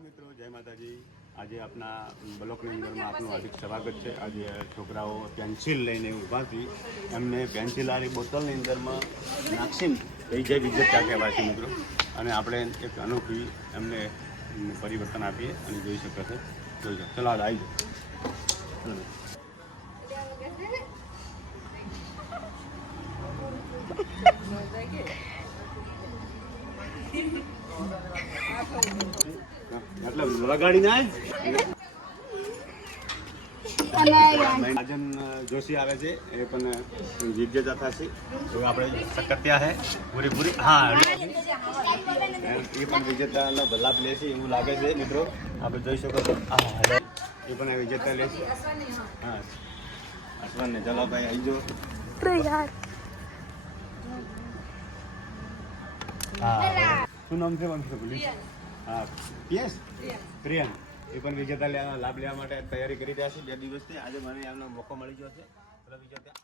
મિત્રો જય માતાજી. આજે આપના બ્લોકની અંદરમાં આપનું હાર્દિક સ્વાગત છે. આજે છોકરાઓ પેન્સિલ લઈને ઊભા હતી એમને પેન્સિલ વાળી બોટલની અંદરમાં નાખીને એ જે વિજેતા કહેવાય છે મિત્રો? અને આપણે એક અનોખી એમને પરિવર્તન આપીએ અને જોઈ શકે છે જોઈ શકો ચલો આવી જાઓ. મતલબ લગાડીને આજ રાજન જોશી આવે છે એ પણ વિજેતા થશે તો આપણે સકત્યા હે પૂરી પૂરી. હા એ પણ વિજેતાનો લાભ લેશે એવું લાગે છે મિત્રો. આપણે જોઈ શકો છો. હા એ પણ વિજેતા લેશે હા. અશ્વનને ચલો ભાઈ આવી જાઓ હા. શું નામ છે બોલી હા પિયસ પ્રિયન એ પણ વિજેતા લેવા લાભ લેવા માટે તૈયારી કરી રહ્યા છે. બે દિવસથી આજે મને એમનો મોકો મળી ગયો છે. એટલે વિજેતા